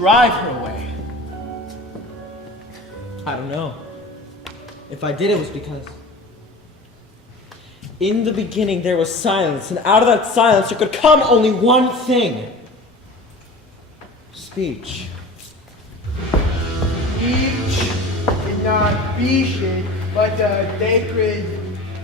drive her away? I don't know. If I did, it was because in the beginning there was silence, and out of that silence there could come only one thing. Speech. Speech is not species, but the sacred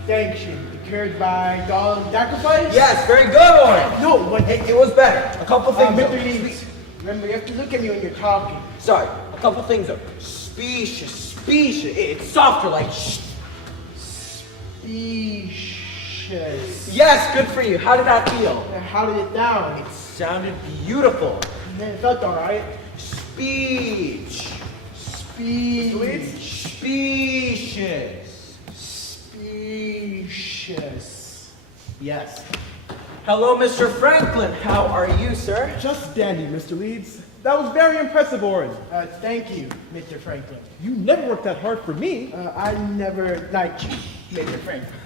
sanction occurred by dog sacrifice? Yes, very good, Oren. No, but It was better. A couple things. Mr. Leeds, remember you have to look at me when you're talking. Sorry, a couple things though. Speech. It's softer, like shh. Species. Yes, good for you. How did that feel? How did it sound? It sounded beautiful. It felt alright. Speech. Species. Species. Species. Yes. Hello, Mr. Franklin. How are you, sir? Just dandy, Mr. Leeds. That was very impressive, Oren. Thank you, Mr. Franklin. You never worked that hard for me. I never liked you, Mr. Franklin.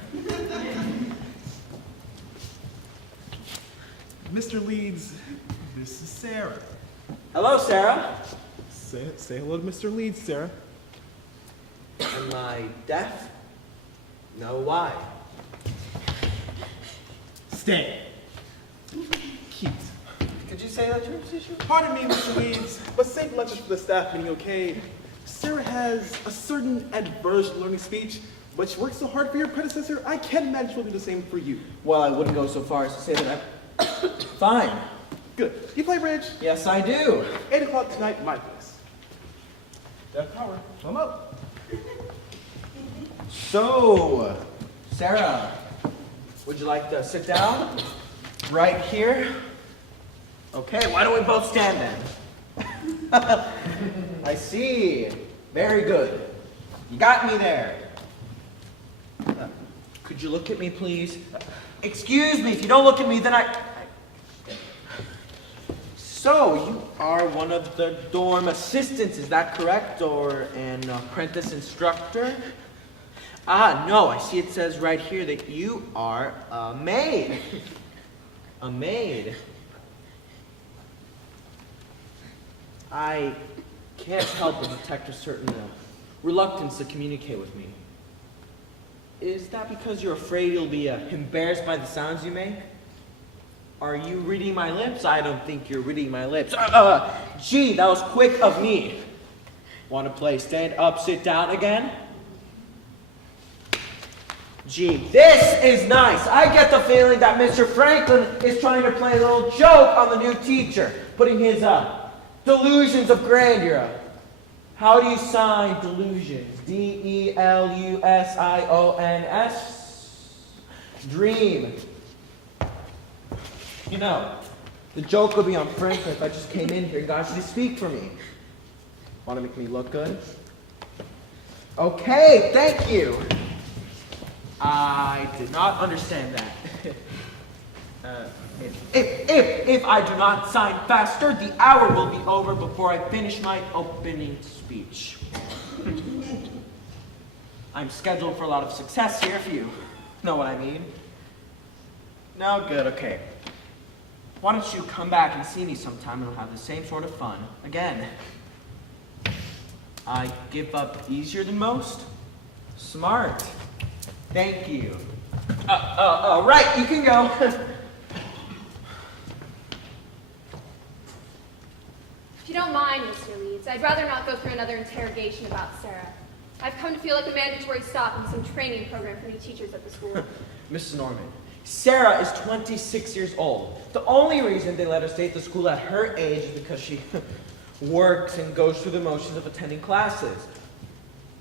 Mr. Leeds, this is Sarah. Hello, Sarah. Say hello to Mr. Leeds, Sarah. Am I deaf? No, why? Stay. Cute. Could you say that to her, teacher? Pardon me, Mr. Leeds, but save lunches for the staff meeting, okay? Sarah has a certain adverse learning speech, but she worked so hard for your predecessor, I can't imagine she'll do the same for you. Well, I wouldn't go so far as to say that I'm fine. Good. You play bridge? Yes, I do. 8 o'clock tonight, my place. Death Power, come up. So, Sarah, would you like to sit down? Right here? Okay, why don't we both stand then? I see. Very good. You got me there. Could you look at me, please? Excuse me, if you don't look at me, then So, you are one of the dorm assistants, is that correct? Or an apprentice instructor? Ah, no, I see it says right here that you are a maid. A maid. I can't help but detect a certain reluctance to communicate with me. Is that because you're afraid you'll be embarrassed by the sounds you make? Are you reading my lips? I don't think you're reading my lips. Gee, that was quick of me. Want to play stand up, sit down again? Gee, this is nice. I get the feeling that Mr. Franklin is trying to play a little joke on the new teacher, putting his delusions of grandeur. How do you sign delusions? D-E-L-U-S-I-O-N-S? Dream. You know, the joke would be on Franklin if I just came in here and got you to speak for me. Want to make me look good? Okay, thank you. I did not understand that. If I do not sign faster, the hour will be over before I finish my opening speech. I'm scheduled for a lot of success here, if you know what I mean. No, good, okay. Why don't you come back and see me sometime and we'll have the same sort of fun again. I give up easier than most. Smart. Thank you. Right, you can go. If you don't mind, Mr. Leeds, I'd rather not go through another interrogation about Sarah. I've come to feel like a mandatory stop in some training program for new teachers at the school. Mrs. Norman, Sarah is 26 years old. The only reason they let her stay at the school at her age is because she works and goes through the motions of attending classes.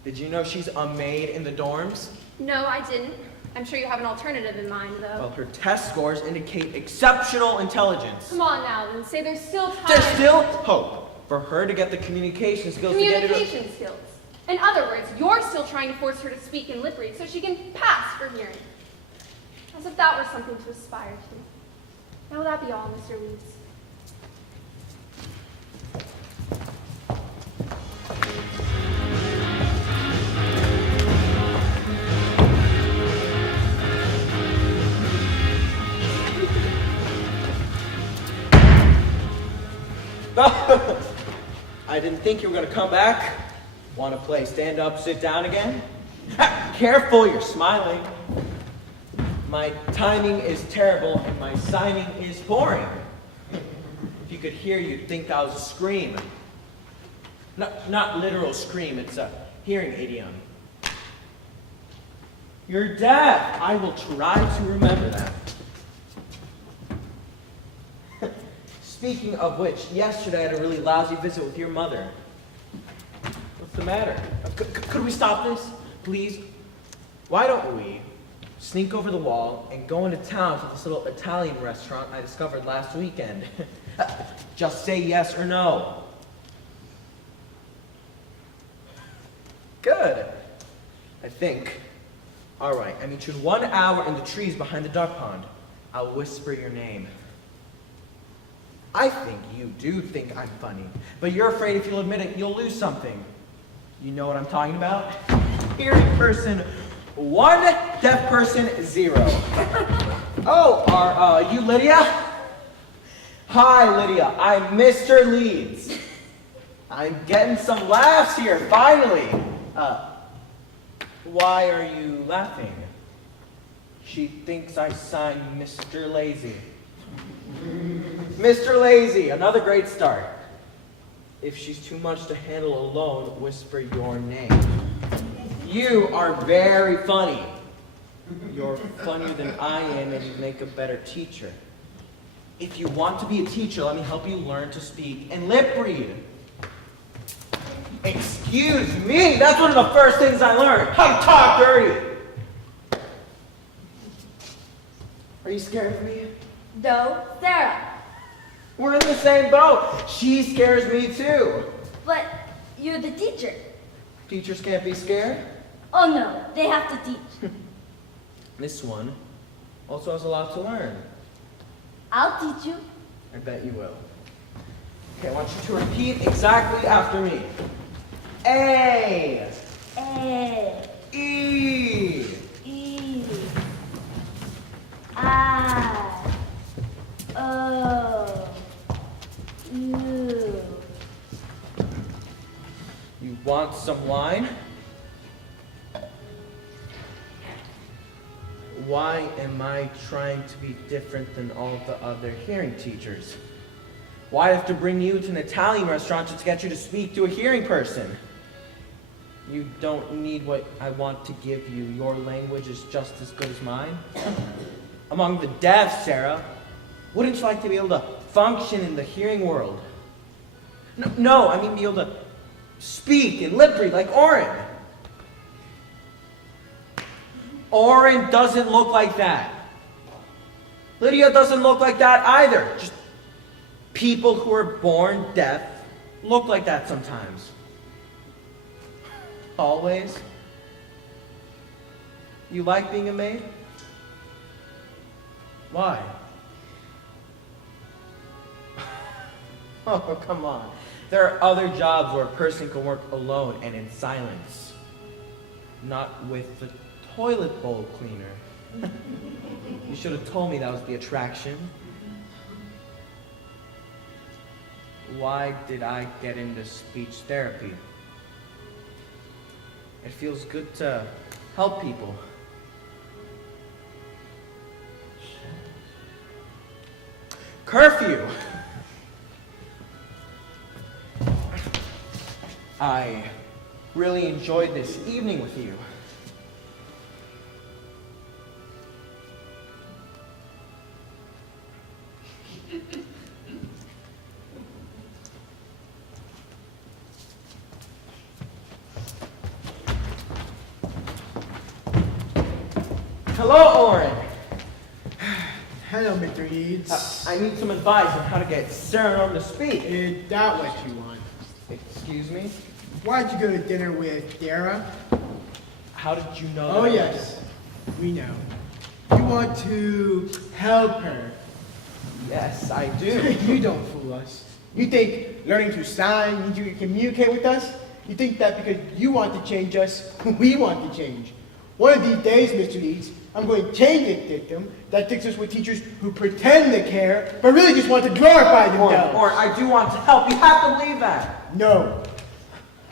Did you know she's a maid in the dorms? No, I didn't. I'm sure you have an alternative in mind, though. Well, her test scores indicate exceptional intelligence. Come on now, then. Say there's still time. There's still hope for her to get the communication skills to get it. Communication skills. In other words, you're still trying to force her to speak and lip read so she can pass for hearing. As if that were something to aspire to. Now, will that be all, Mr. Leeds? didn't think you were going to come back. Want to play stand up, sit down again? Careful, you're smiling. My timing is terrible and my signing is pouring. If you could hear, you'd think that was a scream. Not literal scream, it's a hearing idiom. You're deaf. I will try to remember that. Speaking of which, yesterday I had a really lousy visit with your mother. What's the matter? Could we stop this, please? Why don't we sneak over the wall and go into town to this little Italian restaurant I discovered last weekend? Just say yes or no. Good. I think. All right, I meet you in 1 hour in the trees behind the duck pond. I'll whisper your name. I think you do think I'm funny, but you're afraid if you'll admit it, you'll lose something. You know what I'm talking about? Hearing person 1, deaf person 0. Oh, are you Lydia? Hi, Lydia. I'm Mr. Leeds. I'm getting some laughs here, finally. Why are you laughing? She thinks I signed Mr. Lazy. Mr. Lazy, another great start. If she's too much to handle alone, whisper your name. You are very funny. You're funnier than I am, and you make a better teacher. If you want to be a teacher, let me help you learn to speak and lip read. Excuse me, that's one of the first things I learned. How to talk dirty. Are you scared of me? No, Sarah. We're in the same boat. She scares me too. But you're the teacher. Teachers can't be scared. Oh no, they have to teach. This one also has a lot to learn. I'll teach you. I bet you will. Okay, I want you to repeat exactly after me. A. A. E. E. I. O. U. You want some wine? Why am I trying to be different than all the other hearing teachers? Why do I have to bring you to an Italian restaurant just to get you to speak to a hearing person? You don't need what I want to give you. Your language is just as good as mine. Among the deaf, Sarah, wouldn't you like to be able to function in the hearing world? No, I mean be able to speak and lip read like Oren. Oren doesn't look like that. Lydia doesn't look like that either. Just people who are born deaf look like that sometimes. Always. You like being a maid? Why? Oh, come on. There are other jobs where a person can work alone and in silence. Not with the toilet bowl cleaner. You should have told me that was the attraction. Why did I get into speech therapy? It feels good to help people. Curfew! I really enjoyed this evening with you. Hello, Oren. Hello, Mr. Leeds. I need some advice on how to get Sarah Norm to speak. Is that what you want? Excuse me? Why'd you go to dinner with Sarah? How did you know Oh that? yes, we know. You want to help her. Yes, I do. You don't fool us. You think learning to sign means you can communicate with us? You think that because you want to change us, we want to change. One of these days, Mr. Leeds, I'm going to change this system that sticks us with teachers who pretend to care, but really just want to glorify themselves. Or I do want to help. You have to believe that. No,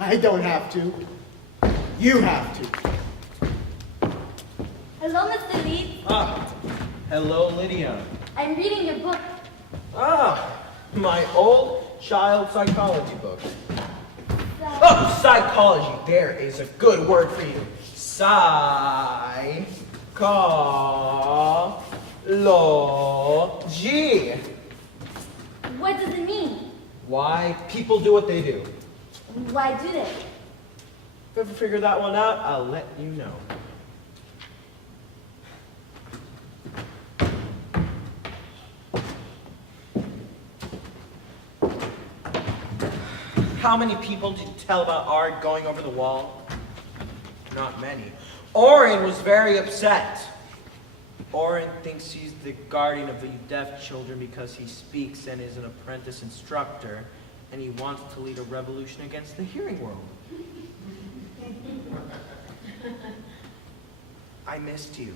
I don't have to. You have to. Hello, Mr. Leeds. Ah, hello, Lydia. I'm reading your book. Ah, my old child psychology book. So, Oh, psychology. There is a good word for you. Psychology. what does it mean? Why people do what they do. Why do they? If I ever figure that one out, I'll let you know. How many people did you tell about Art going over the wall? Not many. Oren was very upset. Oren thinks he's the guardian of the deaf children because he speaks and is an apprentice instructor, and he wants to lead a revolution against the hearing world. I missed you.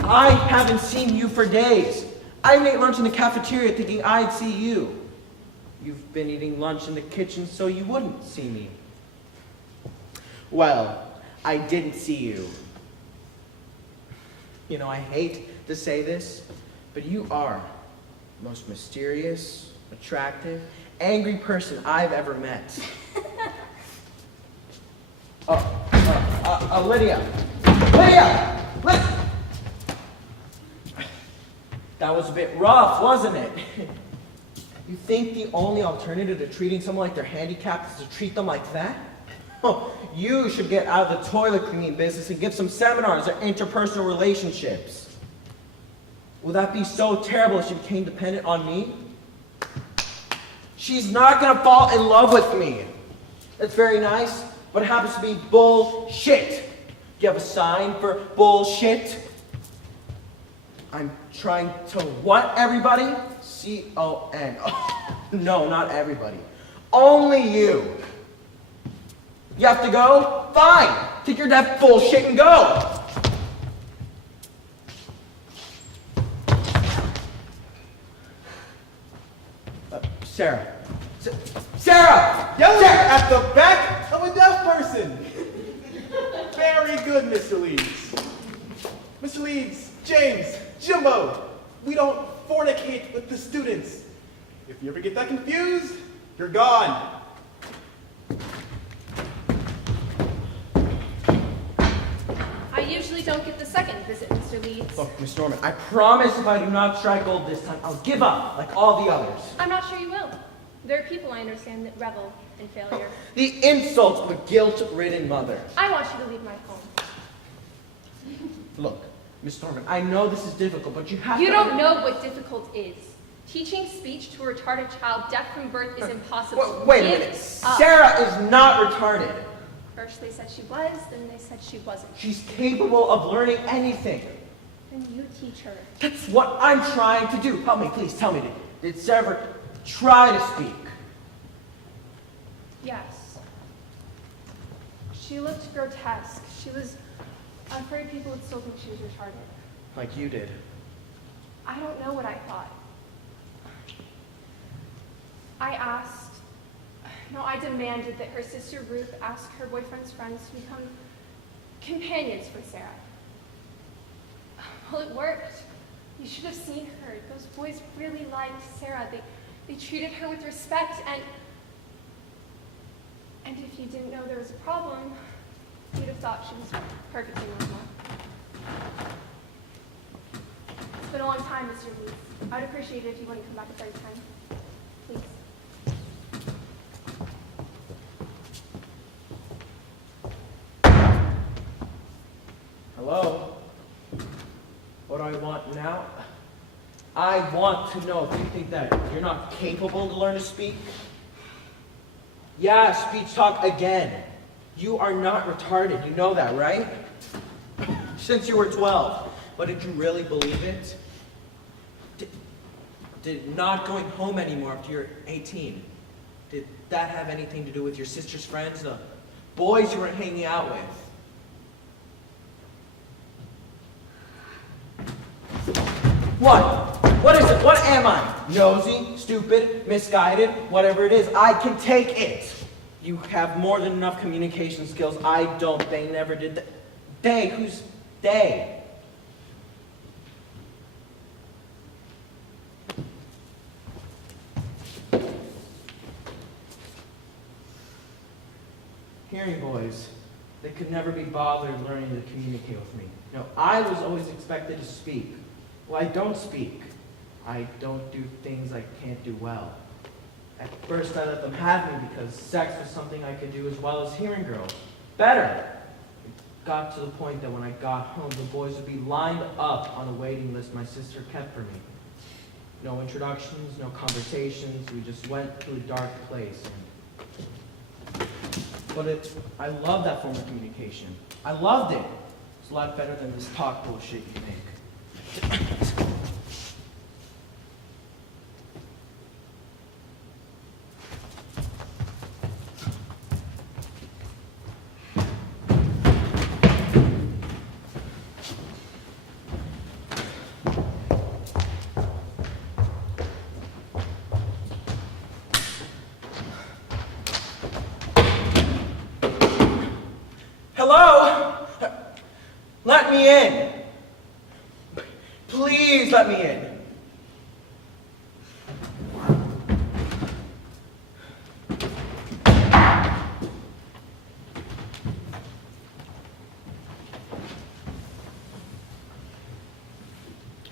I haven't seen you for days. I ate lunch in the cafeteria thinking I'd see you. You've been eating lunch in the kitchen so you wouldn't see me. Well, I didn't see you. You know, I hate to say this, but you are the most mysterious, attractive, angry person I've ever met. Lydia! Lydia! Listen! That was a bit rough, wasn't it? You think the only alternative to treating someone like they're handicapped is to treat them like that? Oh, you should get out of the toilet cleaning business and give some seminars on interpersonal relationships. Will that be so terrible if she became dependent on me? She's not gonna fall in love with me. That's very nice, but it happens to be bullshit. Do you have a sign for bullshit? I'm trying to what, everybody? C-O-N. Oh, no, not everybody. Only you. You have to go? Fine. Take your deaf bullshit and go. Sarah. Sarah! Yelling at the back of a deaf person. Very good, Mr. Leeds. Mr. Leeds, James, Jimbo, we don't fornicate with the students. If you ever get that confused, you're gone. I usually don't get the second visit, Mr. Leeds. Look, Miss Norman, I promise if I do not strike gold this time, I'll give up like all the others. I'm not sure you will. There are people I understand that revel in failure. The insult of a guilt-ridden mother. I want you to leave my home. Look, Miss Norman, I know this is difficult, but you have You to... don't know what difficult is. Teaching speech to a retarded child deaf from birth is impossible. Wait a Give minute. up. Sarah is not retarded. First they said she was, then they said she wasn't. She's capable of learning anything. Then you teach her. That's what I'm trying to do. Help me, please. Tell me, did Sarah ever try to speak? Yes. She looked grotesque. She was afraid people would still think she was retarded. Like you did. I don't know what I thought. I demanded that her sister Ruth ask her boyfriend's friends to become companions for Sarah. Well, it worked. You should have seen her. Those boys really liked Sarah. They treated her with respect, and if you didn't know there was a problem, you'd have thought she was perfectly normal. It's been a long time, Mr. Leeds. I'd appreciate it if you wouldn't come back a third time. Please. Hello? What do I want now? I want to know, do you think that you're not capable to learn to speak? Yeah, speech talk again. You are not retarded, you know that, right? Since you were 12. But did you really believe it? Did not going home anymore after you're 18, did that have anything to do with your sister's friends, the boys you were hanging out with? What? What is it? What am I? Nosy, stupid, misguided, whatever it is, I can take it. You have more than enough communication skills. I don't. They never did that. They? Who's they? Hearing boys, they could never be bothered learning to communicate with me. No, I was always expected to speak. Well, I don't speak. I don't do things I can't do well. At first, I let them have me because sex was something I could do as well as hearing girls. Better. It got to the point that when I got home, the boys would be lined up on a waiting list my sister kept for me. No introductions, no conversations. We just went to a dark place. But I love that form of communication. I loved it. It's a lot better than this talk bullshit you make. Hello? Let me in. Please let me in.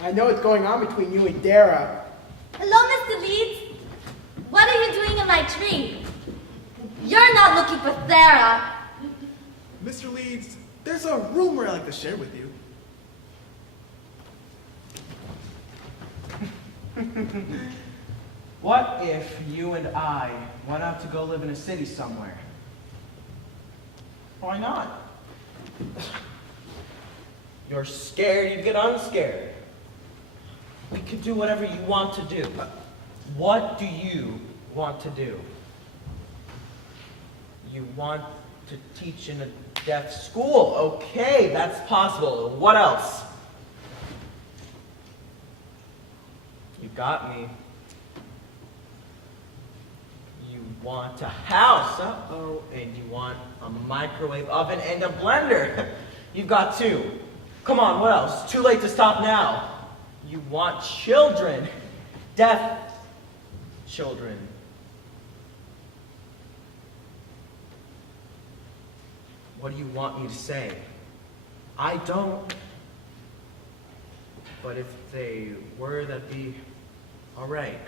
I know what's going on between you and Dara. Hello, Mr. Leeds. What are you doing in my tree? You're not looking for Sarah. Mr. Leeds, there's a rumor I'd like to share with you. What if you and I went out to go live in a city somewhere? Why not? You're scared, you get unscared. We could do whatever you want to do. What do you want to do? You want to teach in a deaf school. Okay, that's possible. What else? You got me. You want a house. Uh-oh. And you want a microwave oven and a blender. You've got two. Come on, what else? Too late to stop now. You want children. Deaf children. What do you want me to say? I don't. But if they were, that'd be all right.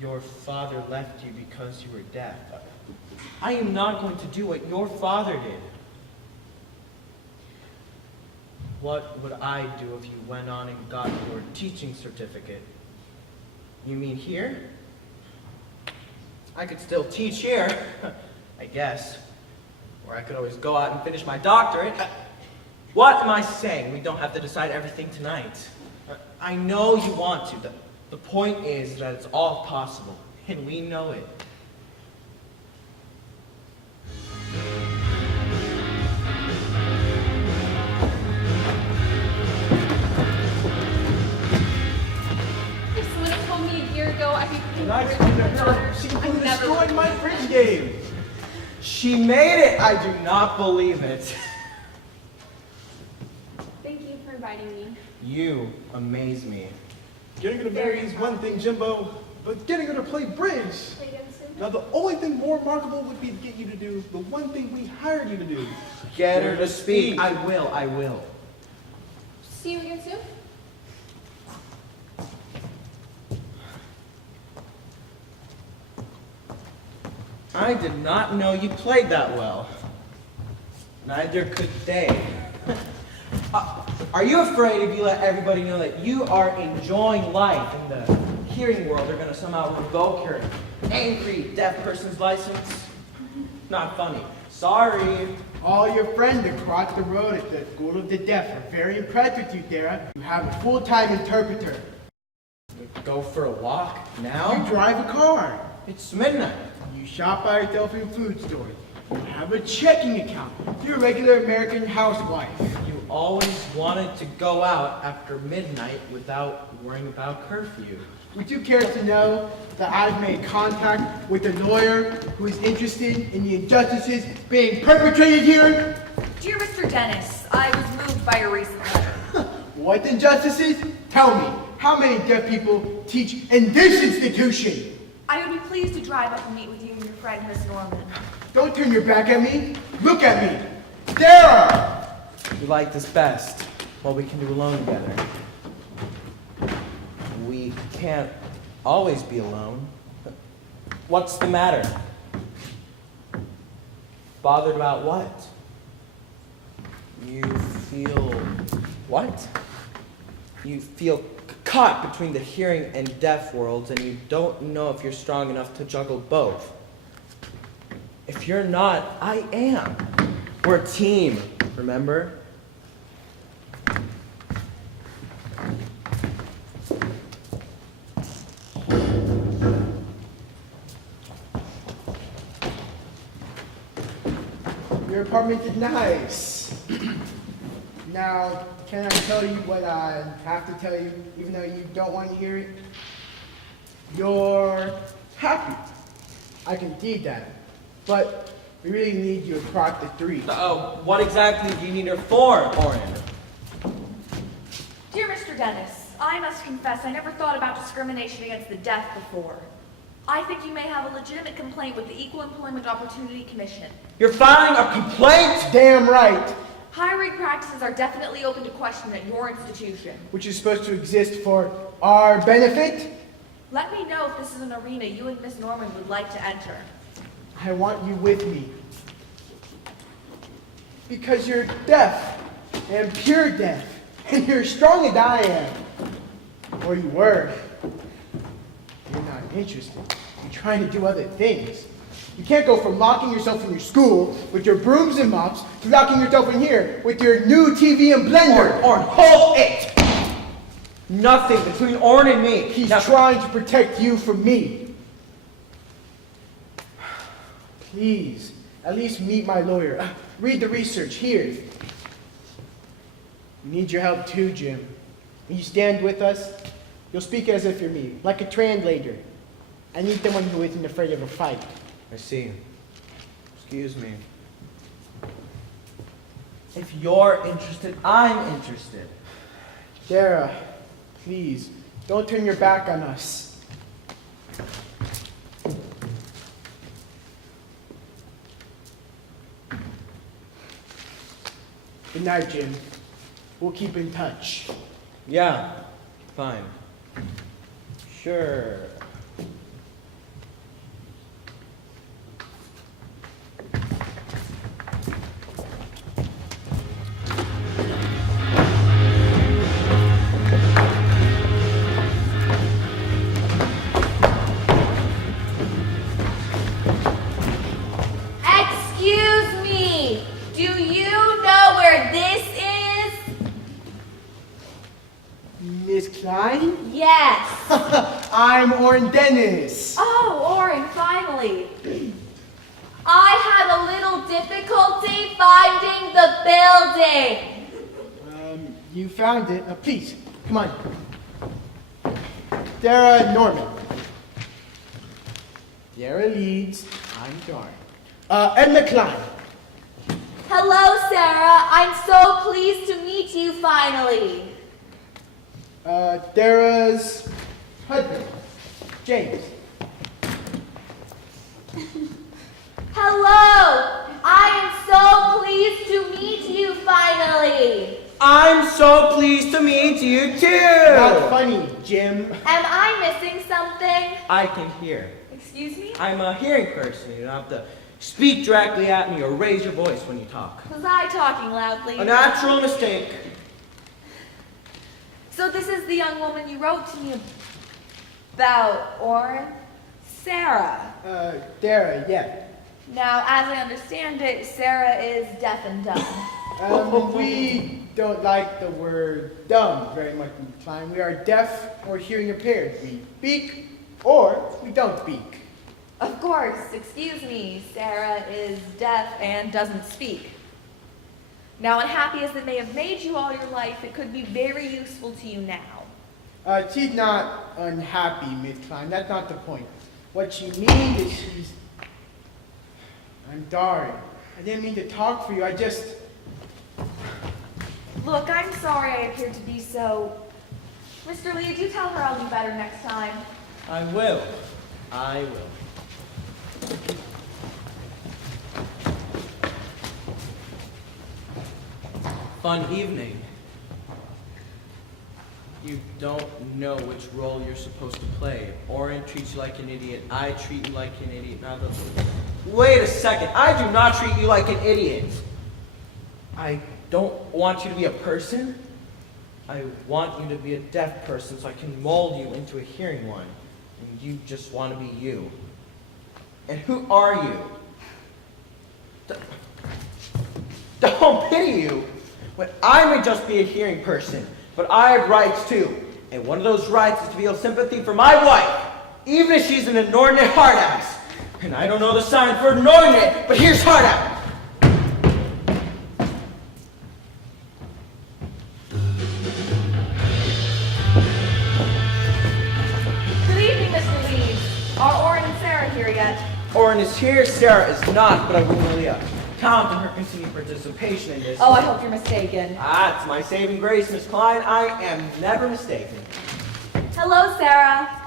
Your father left you because you were deaf. I am not going to do what your father did. What would I do if you went on and got your teaching certificate? You mean here? I could still teach here, I guess. Or I could always go out and finish my doctorate. What am I saying? We don't have to decide everything tonight. I know you want to. The point is that it's all possible, and we know it. If someone had told me a year ago I'd be And I converted explained to to her daughter, her, she I completely never destroyed would. my bridge game. She made it! I do not believe it. Thank you for inviting me. You amaze me. Getting her to marry is one thing, Jimbo, but getting her to play bridge. Play again soon? Now, the only thing more remarkable would be to get you to do the one thing we hired you to do. Get her to speak. I will. See you again soon? I did not know you played that well. Neither could they. Are you afraid if you let everybody know that you are enjoying life in the hearing world, they're going to somehow revoke your angry deaf person's license? Not funny. Sorry. All your friends across the road at the School of the Deaf are very impressed with you, Dara. You have a full-time interpreter. Go for a walk You now? drive a car. It's midnight. You shop by yourself in food stores. You have a checking account. You're a regular American housewife. You always wanted to go out after midnight without worrying about curfew. Would you care to know that I've made contact with a lawyer who is interested in the injustices being perpetrated here? Dear Mr. Dennis, I was moved by your recent letter. What injustices? Tell me, how many deaf people teach in this institution? I would be pleased to drive up and meet with you and your friend, Miss Norman. Don't turn your back at me. Look at me. Sarah! We like this best, what we can do alone together. We can't always be alone. What's the matter? Bothered about what? You feel what? You feel caught between the hearing and deaf worlds, and you don't know if you're strong enough to juggle both. If you're not, I am. We're a team, remember? Your apartment is nice. Now, can I tell you what I have to tell you, even though you don't want to hear it? You're happy. I can see that. But we really need you to crack the 3. What exactly do you need her for, Oren? Dear Mr. Dennis, I must confess I never thought about discrimination against the deaf before. I think you may have a legitimate complaint with the Equal Employment Opportunity Commission. You're filing a complaint? Damn right. Hiring practices are definitely open to question at your institution. Which is supposed to exist for our benefit. Let me know if this is an arena you and Miss Norman would like to enter. I want you with me. Because you're deaf, and pure deaf, and you're as strong as I am. Or you were. You're not interested. You're trying to do other things. You can't go from locking yourself in your school with your brooms and mops to locking yourself in here with your new TV and blender. Oren, hold it! Nothing between Oren and me. He's Now, trying to protect you from me. Please, at least meet my lawyer. Read the research here. We need your help too, Jim. When you stand with us, you'll speak as if you're me, like a translator. I need someone who isn't afraid of a fight. I see. Excuse me. If you're interested, I'm interested. Sarah, please, don't turn your back on us. Good night, Jim. We'll keep in touch. Yeah, fine. Sure. Excuse me. Do you know where this is? Miss Klein? Yes. I'm Oren Dennis. Oh, Oren, finally. I had a little difficulty finding the building. You found it. Please, come on. Sarah Norman. Sarah Leeds. I'm Darn. Edna Klein. Hello, Sarah. I'm so pleased to meet you finally. Sarah's husband, James. Hello. I am so pleased to meet you finally. I'm so pleased to meet you too! Not funny, Jim. Am I missing something? I can hear. Excuse me? I'm a hearing person. You don't have to speak directly at me or raise your voice when you talk. Was I talking loudly? A natural mistake. So this is the young woman you wrote to me about, Oren? Sarah. Sarah, yeah. Now, as I understand it, Sarah is deaf and dumb. We don't like the word dumb very much in Klein. We are deaf or hearing impaired. We speak or we don't speak. Of course, excuse me, Sarah is deaf and doesn't speak. Now, unhappy as it may have made you all your life, it could be very useful to you now. She's not unhappy, Miss Klein. That's not the point. What she means is she's... I'm sorry. I didn't mean to talk for you. I just... Look, I'm sorry I appeared to be so... Mr. Lee, do tell her I'll do better next time. I will. I will. Fun evening. You don't know which role you're supposed to play. Oren treats you like an idiot. I treat you like an idiot. Now, wait a second. I do not treat you like an idiot. I don't want you to be a person. I want you to be a deaf person so I can mold you into a hearing one. And you just want to be you. And who are you? Don't pity you. When I may just be a hearing person, but I have rights too. And one of those rights is to feel sympathy for my wife, even if she's an inordinate hard ass. And I don't know the sign for inordinate, but here's hard ass. Good evening, Mr. Lee. Are Oren and Sarah here yet? Oren is here, Sarah is not, but I will really count on her continued participation in this. Oh, I hope you're mistaken. Ah, it's my saving grace, Miss Klein. I am never mistaken. Hello, Sarah.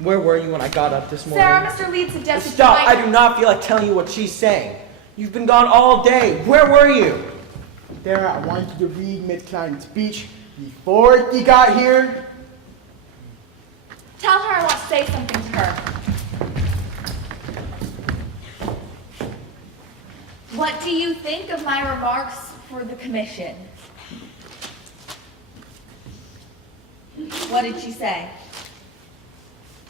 Where were you when I got up this morning? Sarah, Mr. Leeds suggested Stop! you I might... do not feel like telling you what she's saying. You've been gone all day. Where were you? Sarah, I wanted you to read Miss Klein's speech before you got here. Tell her I want to say something to her. What do you think of my remarks for the commission? What did she say?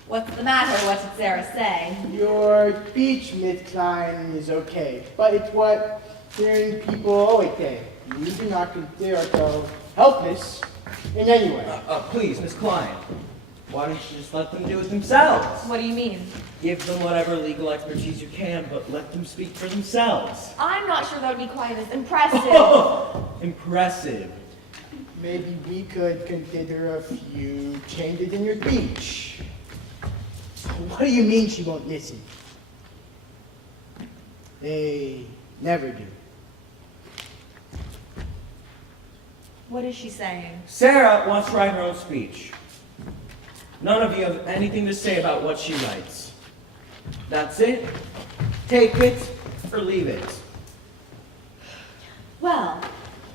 What's the matter? What did Sarah say? Your speech, Miss Klein, is okay, but it's what hearing people always say. We do not consider ourselves helpless in any way. Please, Miss Klein. Why don't you just let them do it themselves? What do you mean? Give them whatever legal expertise you can, but let them speak for themselves. I'm not sure that would be quite as impressive. Impressive. Maybe we could consider a few changes in your speech. What do you mean she won't listen? They never do. What is she saying? Sarah wants to write her own speech. None of you have anything to say about what she writes. That's it. Take it or leave it. Well,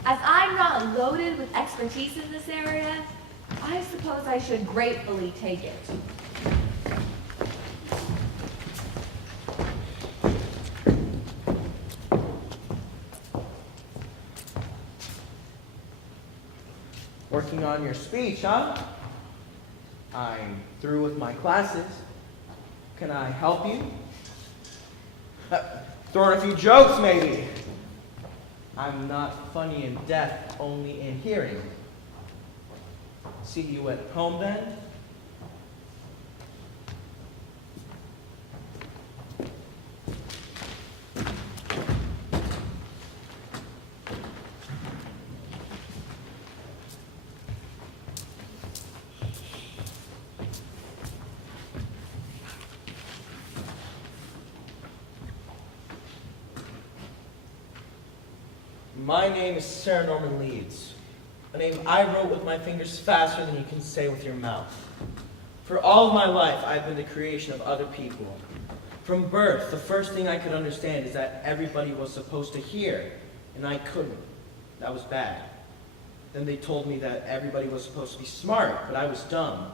as I'm not loaded with expertise in this area, I suppose I should gratefully take it. Working on your speech, huh? I'm through with my classes. Can I help you? Throw in a few jokes, maybe. I'm not funny in deaf, only in hearing. See you at home then? My name is Sarah Norman Leeds, a name I wrote with my fingers faster than you can say with your mouth. For all of my life, I've been the creation of other people. From birth, the first thing I could understand is that everybody was supposed to hear, and I couldn't. That was bad. Then they told me that everybody was supposed to be smart, but I was dumb.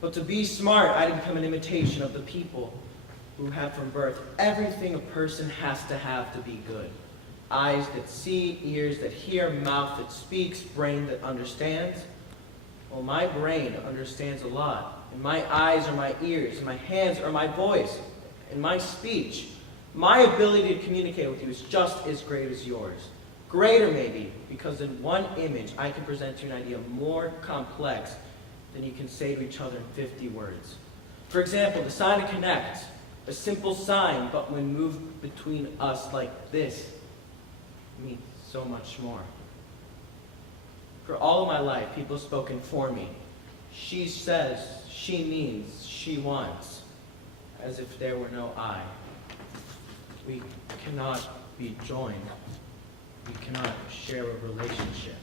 But to be smart, I had to become an imitation of the people who have from birth everything a person has to be good. Eyes that see, ears that hear, mouth that speaks, brain that understands. Well, my brain understands a lot, and my eyes are my ears, and my hands are my voice, and my speech. My ability to communicate with you is just as great as yours. Greater, maybe, because in one image, I can present you an idea more complex than you can say to each other in 50 words. For example, the sign to connect, a simple sign, but when moved between us like this, means so much more. For all of my life, people have spoken for me. She says, she means, she wants, as if there were no I. We cannot be joined. We cannot share a relationship.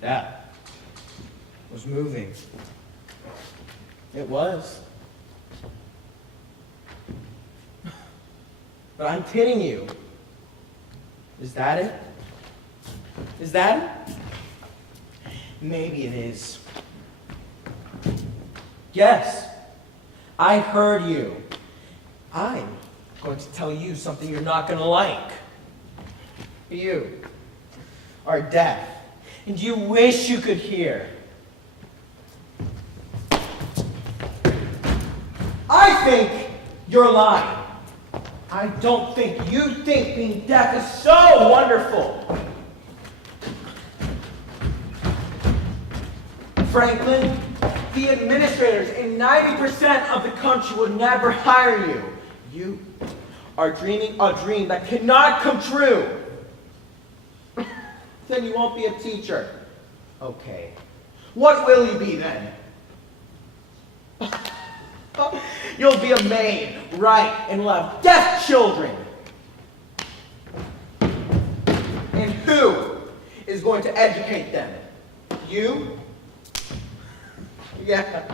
That was moving. It was. But I'm kidding you. Is that it? Is that it? Maybe it is. Yes, I heard you. I'm going to tell you something you're not going to like. You are deaf, and you wish you could hear. I think you're lying. I don't think you think being deaf is so wonderful. Franklin, the administrators in 90% of the country would never hire you. You are dreaming a dream that cannot come true. Then you won't be a teacher. Okay. What will you be then? You'll be a maid, right and left, deaf children. And who is going to educate them? You? Yeah.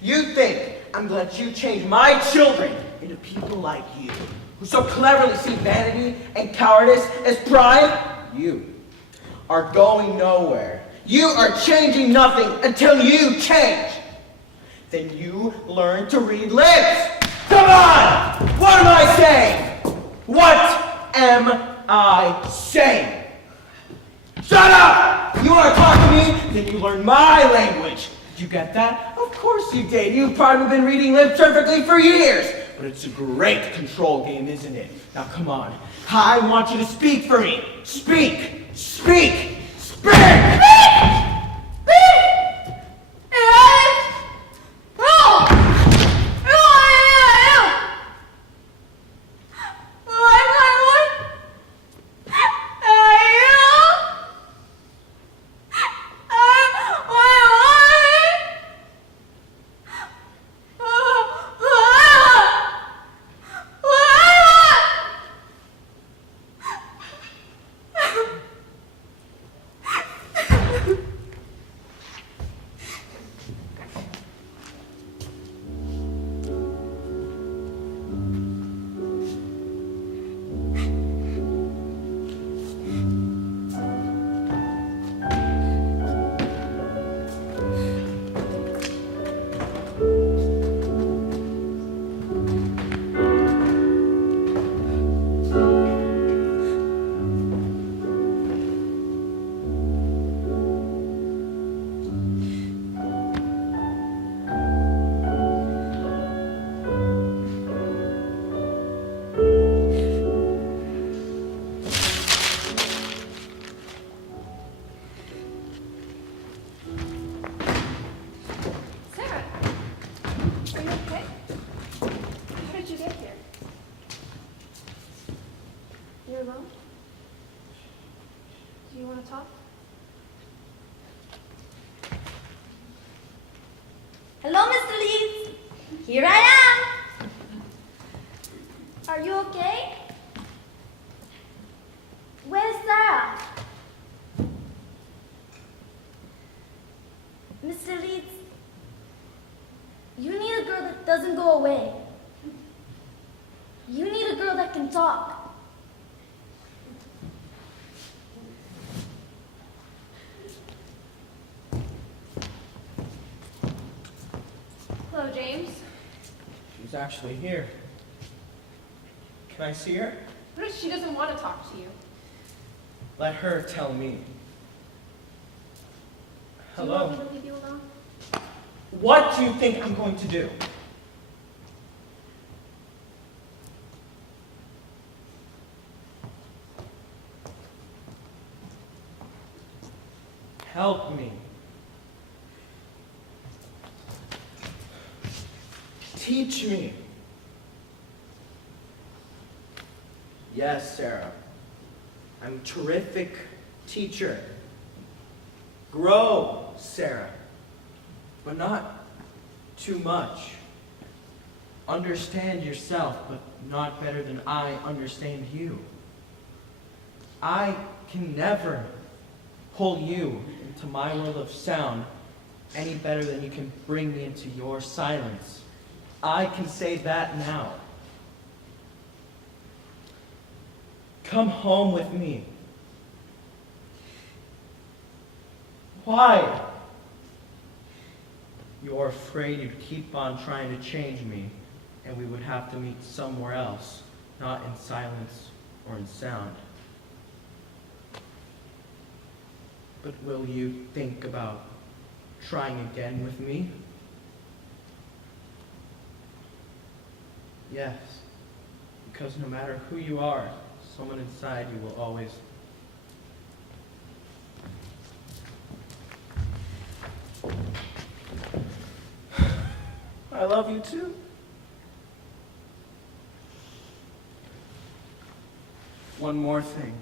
You think I'm going to let you change my children into people like you, who so cleverly see vanity and cowardice as pride? You are going nowhere. You are changing nothing until you change. Then you learn to read lips. Come on! What am I saying? What am I saying? Shut up! You want to talk to me? Then you learn my language. Did you get that? Of course you did. You've probably been reading lips perfectly for years. But it's a great control game, isn't it? Now come on. I want you to speak for me. Speak! Speak! Speak! Hello, Mr. Leeds. Here I am. Are you okay? Where's Sarah? Mr. Leeds, you need a girl that doesn't go away. You need a girl that can talk. Hello, James. She's actually here. Can I see her? What if she doesn't want to talk to you? Let her tell me. Do you Hello. want me to leave you alone? What do you think I'm going to do? help me. Teach me. Yes, Sarah. I'm a terrific teacher. Grow, Sarah, but not too much. Understand yourself, but not better than I understand you. I can never pull you into my world of sound any better than you can bring me into your silence. I can say that now. Come home with me. Why? You're afraid you'd keep on trying to change me, and we would have to meet somewhere else, not in silence or in sound. But will you think about trying again with me? Yes, because no matter who you are, someone inside you will always. I love you too. One more thing.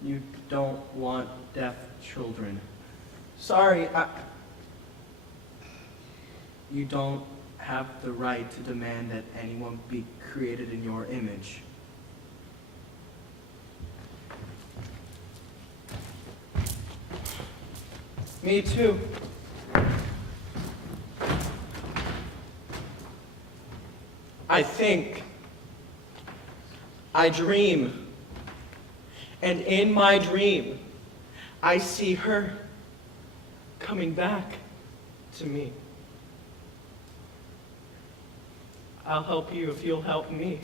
You don't want deaf children. Sorry, you don't have the right to demand that anyone be created in your image. Me too. I think, I dream, and in my dream, I see her coming back to me. I'll help you if you'll help me.